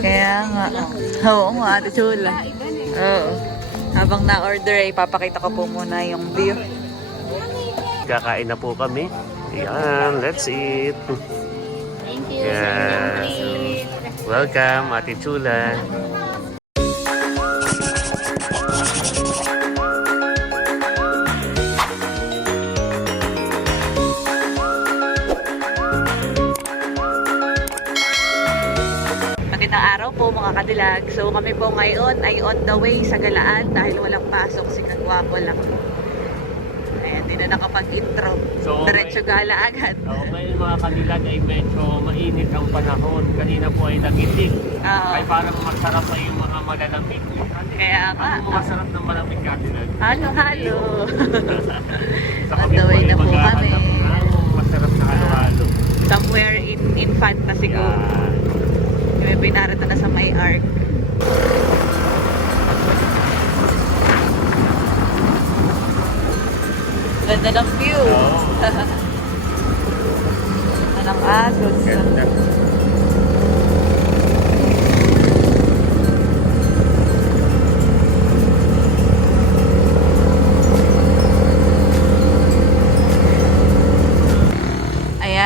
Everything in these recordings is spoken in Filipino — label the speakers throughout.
Speaker 1: Kaya nga. Oo nga, ate Chula. Oo. Habang na-order ay papakita ko po muna yung view.
Speaker 2: Kakain na po kami. Ayan, let's eat.
Speaker 3: Thank you treat.
Speaker 2: Welcome, Ate Chula.
Speaker 1: Magandang araw po mga kadilag. So kami po ngayon ay on the way sa Galaan dahil walang pasok si Kagwapo lang. Ayan, di na nakapag-intro.
Speaker 2: So,
Speaker 1: Diretso gala agad.
Speaker 2: Ako ngayon mga kanilag ay medyo mainit ang panahon. Kanina po ay nagitik.
Speaker 1: Oo.
Speaker 2: Ay parang masarap pa yung mga malalamig.
Speaker 1: Kaya nga.
Speaker 2: Ano masarap ng malamig kanilag?
Speaker 1: Halo-halo.
Speaker 2: Sa
Speaker 1: On the way
Speaker 2: ay
Speaker 1: na po kami.
Speaker 2: masarap na halo-halo.
Speaker 1: Somewhere in in fantasy ko. May pinarito na sa may arc. Ganda ng view.
Speaker 2: Oo.
Speaker 1: Anong agos.
Speaker 2: Ganda.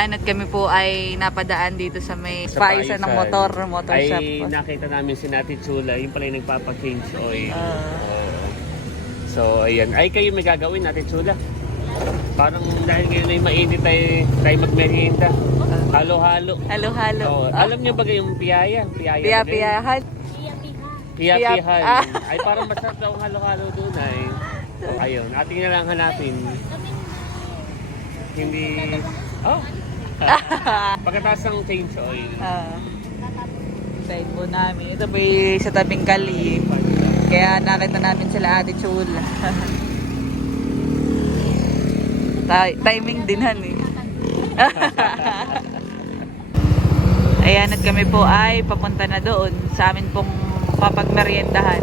Speaker 1: Ayan, at kami po ay napadaan dito sa may
Speaker 2: Sa
Speaker 1: paisan ng motor, motor
Speaker 2: ay
Speaker 1: shop.
Speaker 2: nakita namin si Nati Chula, yung pala yung nagpapa-change oil.
Speaker 1: Ah.
Speaker 2: Oo. So, ayan. Ay, kayo may gagawin, Nati Chula. Parang dahil ngayon ay mainit tayo, tayo magmerienda. Halo-halo.
Speaker 1: Halo-halo.
Speaker 2: Oo.
Speaker 1: Ah,
Speaker 2: Alam niyo ba yung piyaya? Piyaya?
Speaker 1: Piya-piyahan.
Speaker 2: Piya-piyahan.
Speaker 1: Piya- ah.
Speaker 2: Ay, parang masarap daw ang halo-halo doon ay. So, ayun. Ating na lang hanapin. Hindi... Oh! Pagkatapos ng change oil.
Speaker 1: Ah. Side po namin. Ito po yung sa tabing kali. Kaya nakita namin sila Ate Chula. Ti- timing din han eh. Ayan at kami po ay papunta na doon sa amin pong papagmeriendahan.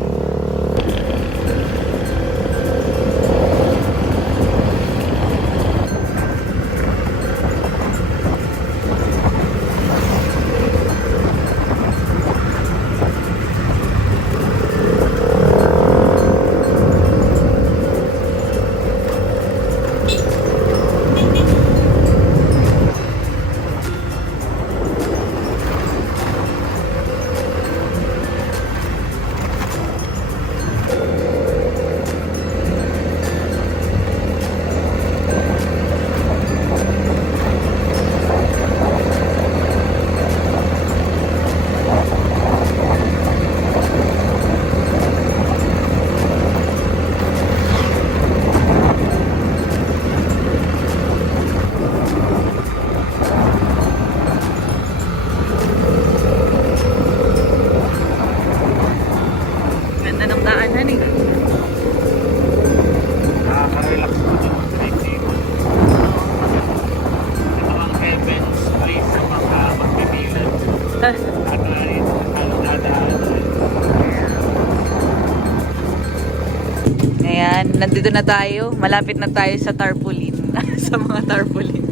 Speaker 1: Nandito na tayo. Malapit na tayo sa tarpaulin. sa mga tarpaulin.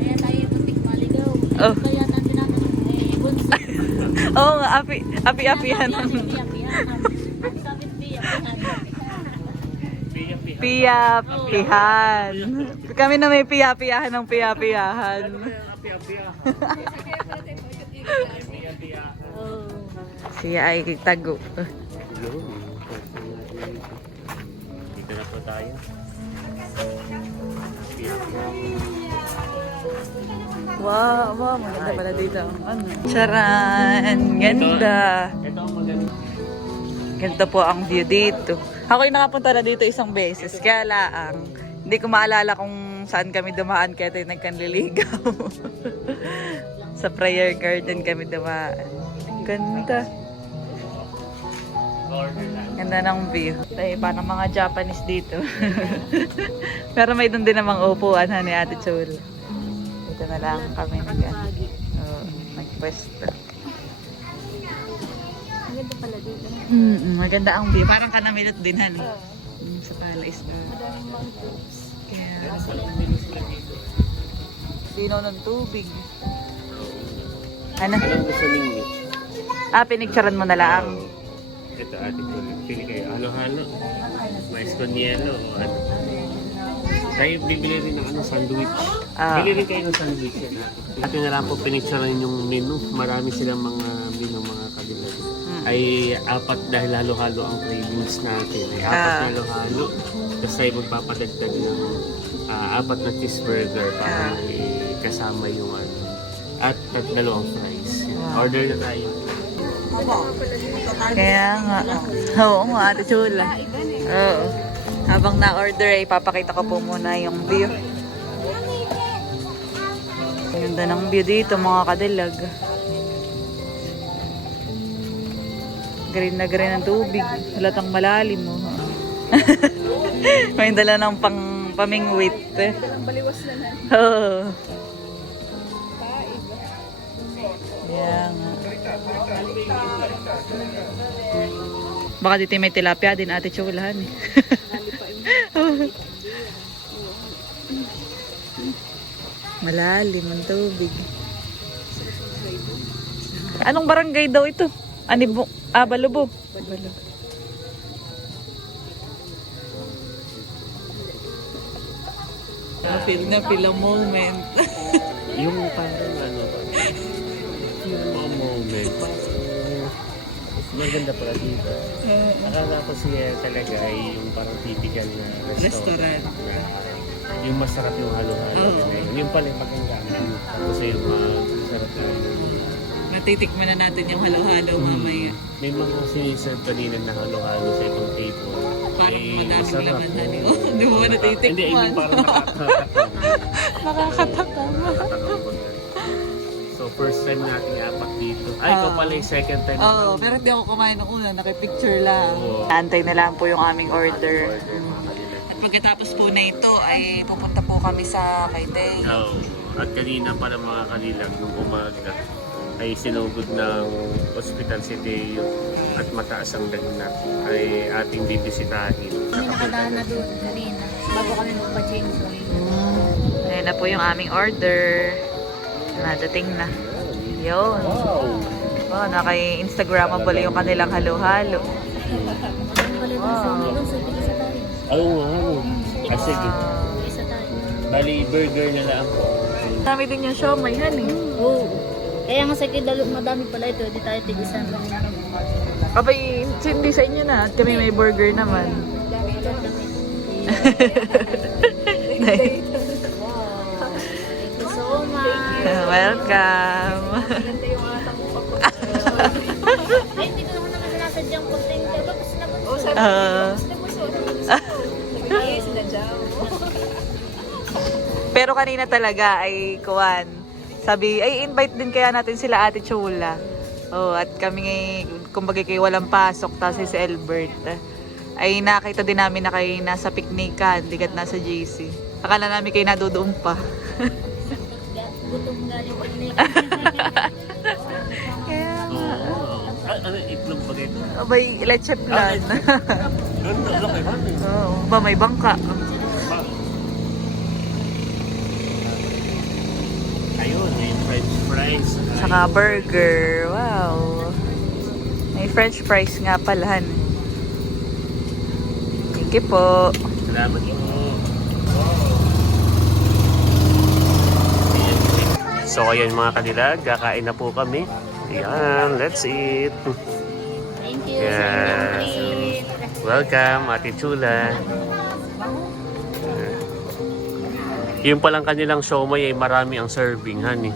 Speaker 3: Kaya tayo muntik maligaw.
Speaker 1: Oh.
Speaker 3: Kaya natin natin eh, bunso.
Speaker 1: Oo nga, api, api-apihan.
Speaker 3: Piya-piyahan. Ang sabi piya-piyahan.
Speaker 2: Piya-piya.
Speaker 1: Piya-pihan. Kami na may piya-piyahan ng piya-piyahan.
Speaker 2: Piya-piya. Piya-piya.
Speaker 1: Siya ay tago.
Speaker 2: Hello. Tayo.
Speaker 1: Wow, wow, maganda pala dito. Ano? Charan! Ganda!
Speaker 2: Ito ang maganda.
Speaker 1: Ganito po ang view dito. Ako'y nakapunta na dito isang beses. Kaya laang, hindi ko maalala kung saan kami dumaan kaya tayo nagkanliligaw. Sa prayer garden kami dumaan. Ganda. Ganda ng view. Tayo parang mga Japanese dito. Pero may doon din namang upuan ha ni Ate Chul. Dito na lang kami nag oh, nagpwesto.
Speaker 3: Ang ganda pala dito.
Speaker 1: Mm, maganda ang view. Parang kanamilot din han. Mm, sa Palais na.
Speaker 3: Madaming mountains.
Speaker 1: Kaya, linaw ng tubig. Ano?
Speaker 2: Anong gusto ninyo?
Speaker 1: Ah, pinicturean mo na lang.
Speaker 2: Ito ate ko. Pili kayo. Halo-halo. Mais con yelo. Ano? Tayo bibili rin ng ano, sandwich.
Speaker 1: Ah.
Speaker 2: Bili rin kayo ng sandwich yan ate. Atin na lang po pinicturean yung menu. Marami silang mga menu mga kabilang.
Speaker 1: Mm.
Speaker 2: Ay apat dahil halo-halo ang cravings natin. Ay apat
Speaker 1: Ah.
Speaker 2: halo-halo. Tapos tayo magpapadagdag ng ah, apat na cheeseburger para
Speaker 1: Ah.
Speaker 2: may kasama yung ano. At tat- dalawang fries.
Speaker 1: Wow.
Speaker 2: Order na tayo.
Speaker 1: Kaya nga. Oo nga, ate chula. Oo. Habang na-order ay papakita ko po muna yung view. Ganda ng view dito mga kadilag. Green na green ang tubig. Halatang malalim mo. May dala ng pang pamingwit. Oo. Kaya nga. Baka dito may tilapia din ate chulahan eh. Malalim ang tubig. Anong barangay daw ito? Anibo, ah, Balubo. Balubo. Feel na feel a moment.
Speaker 2: Yung parang ano, yung moment, maganda pala dito. Akala ko siya talaga ay yung parang typical na restaurant.
Speaker 1: Restaurant.
Speaker 2: Na, yung masarap yung halo-halo. Na yun. Yung pala yung maganda. Tapos yung masarap yung
Speaker 1: Natitikman na natin yung halo-halo mamaya.
Speaker 2: may mga siniserve kanina na halo-halo sa ibang table.
Speaker 1: Parang
Speaker 2: Eh,
Speaker 1: madaming
Speaker 2: masarap,
Speaker 1: laman na niyo. Hindi mo ba natitikman?
Speaker 2: Hindi, yung parang nakakatakam.
Speaker 1: Nakakatakam.
Speaker 2: First time natin apat dito. Ay, ikaw
Speaker 1: Oo.
Speaker 2: pala yung second time.
Speaker 1: Oo, oh, pero hindi ako kumain ng una. Nakipicture lang.
Speaker 2: Oo.
Speaker 1: Antay na lang po yung aming order.
Speaker 2: Kanila.
Speaker 1: At pagkatapos po na ito ay pupunta po kami sa Kaitay.
Speaker 2: Oo. At kanina pala mga kanilang nung umaga ay sinugod ng Hospital si Deo at mataas ang lagnat ay ating bibisitahin.
Speaker 3: Kami nakadaan na doon kanina. Bago kami magpa-change oil.
Speaker 1: Mm. Ayan na po yung aming order. Nadating na. Yun.
Speaker 2: Wow!
Speaker 1: Oh, naka-instagramable yung kanilang halo-halo.
Speaker 3: Tayo.
Speaker 2: Oo ano. Ah, sige. Bali, burger na lang po.
Speaker 1: Dami din yung siomay, honey.
Speaker 3: Oo. Kaya nga sa kidalo, madami pala ito. Di tayo tigisan lang.
Speaker 1: Abay, hindi sa inyo na. At kami may burger naman.
Speaker 3: Wow.
Speaker 1: Welcome.
Speaker 3: Ay, hindi ko naman naman sinasadyang pag-thank you. Tapos nabunso.
Speaker 1: Ah. pero kanina talaga ay kuwan. Sabi, ay invite din kaya natin sila Ate Chula. Oh, at kami ngay, kumbaga kay walang pasok, tapos si Albert. Ay nakita din namin na kayo nasa piknikan, digat nasa JC. Akala namin kayo nadudoon pa.
Speaker 3: Gutom galing pag
Speaker 1: Kaya,
Speaker 2: Oo. Ah, ano, itlog ba ito?
Speaker 1: abay, leche plan.
Speaker 2: Ganda, laki man eh.
Speaker 1: Oo, ba may bangka.
Speaker 2: Ba? Ayun, may french fries.
Speaker 1: Saka burger. Wow. May french fries nga pala. han. Thank you po.
Speaker 2: Salamat po. So ayun mga kadilag, kakain na po kami. Ayan, let's eat.
Speaker 3: Thank you sa
Speaker 2: Yeah.
Speaker 3: treat.
Speaker 2: Welcome, Ate Chula. Yung palang kanilang siomay ay marami ang serving, honey.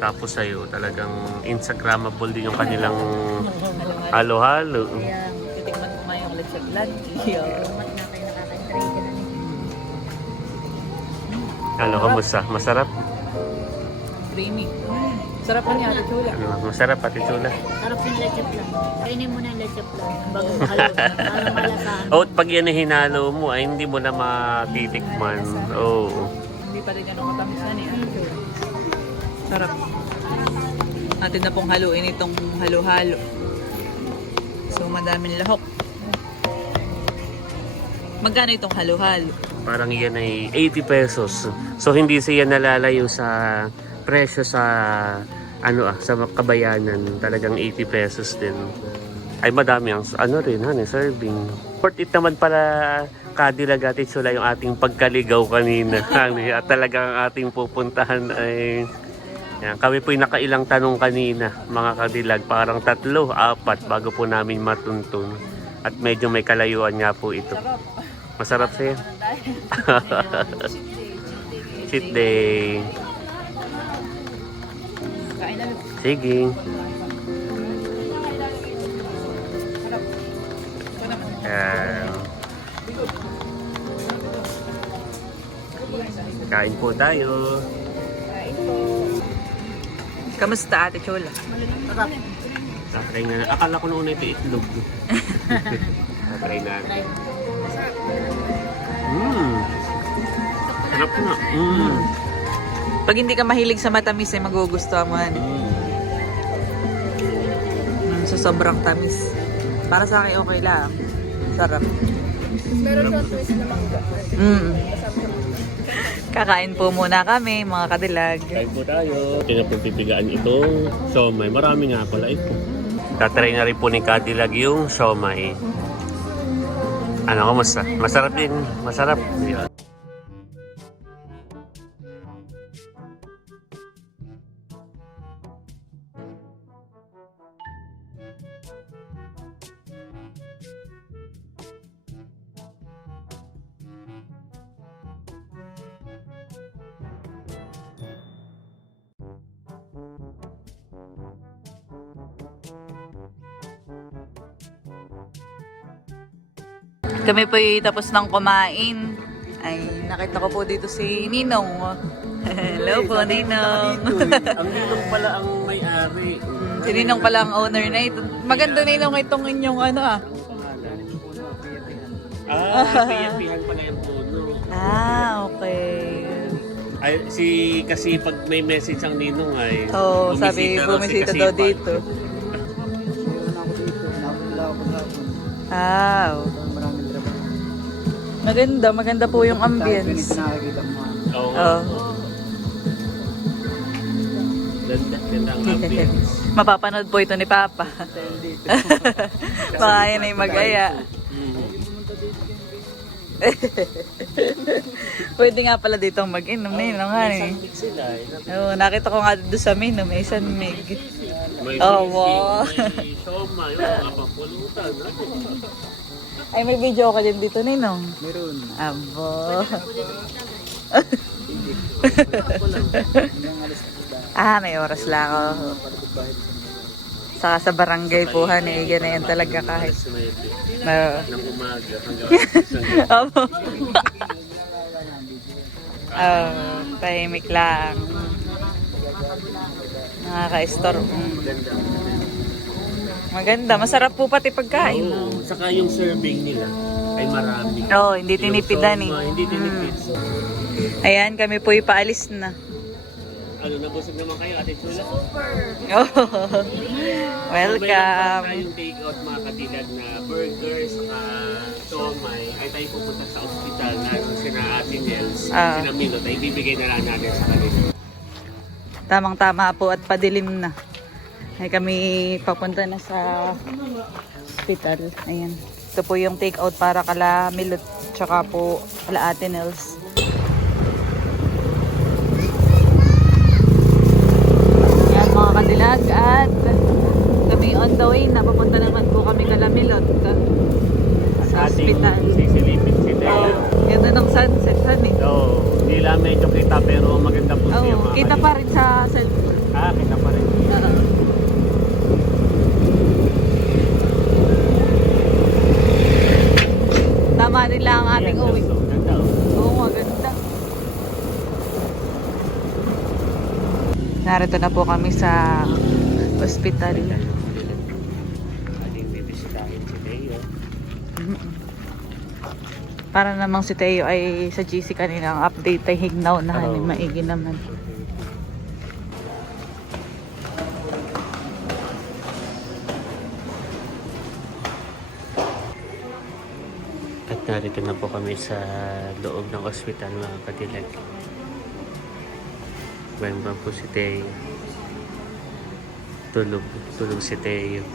Speaker 2: Tapos sa'yo, talagang Instagrammable din yung kanilang halo-halo.
Speaker 1: Kaya, titikman ko
Speaker 3: kayo nakaka-try ka na
Speaker 2: Ano, kamusta? Masarap?
Speaker 1: Creamy. Sarap pa niya, chula.
Speaker 2: Masarap, Ate Chula.
Speaker 3: Sarap yung leche plan. Kainin mo na yung leche plan. Ang bagong halo. Para malasahan.
Speaker 2: O, pag yan ay hinalo mo, ay hindi mo na matitikman. Oo.
Speaker 1: Hindi pa rin yan ang matamis na niya. Sarap. Atin na pong haluin itong halo-halo. So, madaming lahok. Magkano itong halo-halo?
Speaker 2: Parang yan ay 80 pesos. So hindi siya nalalayo sa presyo sa ano ah, sa kabayanan, talagang 80 pesos din. Ay madami ang ano rin, hani, serving. Worth it naman para Cadillac at Sula yung ating pagkaligaw kanina. at talagang ang ating pupuntahan ay yan, kami po nakailang tanong kanina, mga kadilag, parang tatlo, apat bago po namin matuntun. At medyo may kalayuan nga po ito. Masarap siya. Cheat day. Sige. Yan. Kain po tayo.
Speaker 1: Kamusta ate Chula?
Speaker 2: Tatry na. Akala ko noon ito itlog. Tatry na. Mmm. Sarap nga. Mmm.
Speaker 1: Pag hindi ka mahilig sa matamis ay magugustuhan mo yan.
Speaker 2: Mm.
Speaker 1: So sobrang tamis. Para sa akin okay lang. Sarap.
Speaker 4: Meron siyang twist na mangga.
Speaker 1: Mm. Kakain po muna kami, mga kadilag.
Speaker 2: Kain po tayo. Pinapagpipigaan itong siomay. Marami nga pala ito. Tatry na rin po ni Cadillac yung siomay. Ano, kamusta? Masarap din. Masarap. Yun.
Speaker 1: Kami po tapos ng kumain. Ay, nakita ko po dito si Ninong. Hello po, Ninong.
Speaker 2: ang ninong pala ang may-ari.
Speaker 1: si Ninong pala ang owner na ito. Maganda Ninong itong inyong ano ah.
Speaker 2: Ah, piyan pala yung puno.
Speaker 1: Ah, okay.
Speaker 2: Ay, si kasi pag may message ang ninong ay
Speaker 1: oh, sabi bumisita daw dito. Ah, oh. Maganda, maganda po yung ambience.
Speaker 2: Oo.
Speaker 1: Oh.
Speaker 2: Ganda, ganda ang ambience.
Speaker 1: Mapapanood po ito ni Papa. Baka yan ay mag-aya. Pwede nga pala dito mag-inom na yun, nga eh.
Speaker 2: Eh.
Speaker 1: Oo, nakita ko nga doon sa menu, may isang mig.
Speaker 2: May
Speaker 1: Oh, wow.
Speaker 2: may siomay, oh, kapapulutan.
Speaker 1: Ay, may video ka din dito, Ninong. Meron. Abo. ah, may oras lang ako. Saka sa barangay po, hani, ganyan talaga kahit.
Speaker 2: Alas 9
Speaker 1: Uh,
Speaker 2: ng umaga hanggang alas 10.
Speaker 1: Abo. Ah, tahimik lang. Nakaka-store. Mm.
Speaker 2: Ganda.
Speaker 1: Maganda. Masarap po pati pagkain.
Speaker 2: Oo, saka yung serving nila ay marami.
Speaker 1: Oo, hindi tinipidan eh.
Speaker 2: Hindi tinipid.
Speaker 1: Ayan, kami po ipaalis na.
Speaker 2: Ano, nabusog naman kayo, Ate Chula?
Speaker 1: Oh, welcome.
Speaker 2: yung take out mga katilag na burgers, saka siomay, ay tayo pupunta sa ospital na sina Ate Nels,
Speaker 1: Ah.
Speaker 2: sina Milot, ay bibigay na lang natin sa kanila.
Speaker 1: Tamang-tama po at padilim na. Ay kami papunta na sa hospital. Ayan. Ito po yung take out para kala Milot tsaka po kala Ate Nels. Yan mga kadilag at kami on the way na papunta naman po kami kala Milot sa hospital.
Speaker 2: sisilipin si
Speaker 1: Oh,
Speaker 2: Dea.
Speaker 1: ganda ng sunset, honey.
Speaker 2: Oo, hindi lang medyo kita pero maganda po siya
Speaker 1: Oh,
Speaker 2: mga
Speaker 1: kita pa rin sa cellphone.
Speaker 2: Ah, kita pa rin.
Speaker 1: Tama
Speaker 2: Ayan,
Speaker 1: uwi. Oo, maganda. Narito na po kami sa ospital.
Speaker 2: Ating bibisitahin si Dea.
Speaker 1: Para namang si Teo ay sa GC kanina ang update ay hignaw na oh. maigi naman.
Speaker 2: Narito na po kami sa loob ng ospital mga katilag. Bayang po si Teo. Tulog. Tulog si Teo.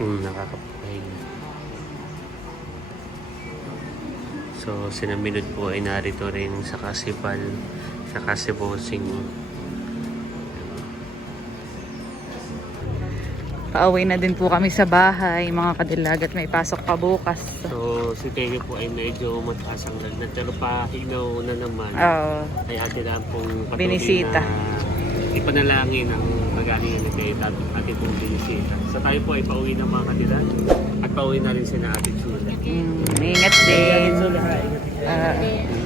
Speaker 2: Hmm, nakakapahinga. So, sinaminod po ay narito rin sa Kasipal, sa Kasibosing.
Speaker 1: Pauwi na din po kami sa bahay, mga kadilag, at may pasok pa bukas.
Speaker 2: So, si Teo po ay medyo mataas ang lagnat. Pero pahinaw na naman.
Speaker 1: Oo.
Speaker 2: ay ate lang pong patuloy
Speaker 1: Binisita.
Speaker 2: na ipanalangin ang magaling na kay ate, ate pong binisita. So tayo po ay pauwi ng mga katilan at pauwi na rin si na ate Chula.
Speaker 1: Mm, ingat din.
Speaker 2: Chula, ha? Ingat
Speaker 1: Ah,
Speaker 2: Mm.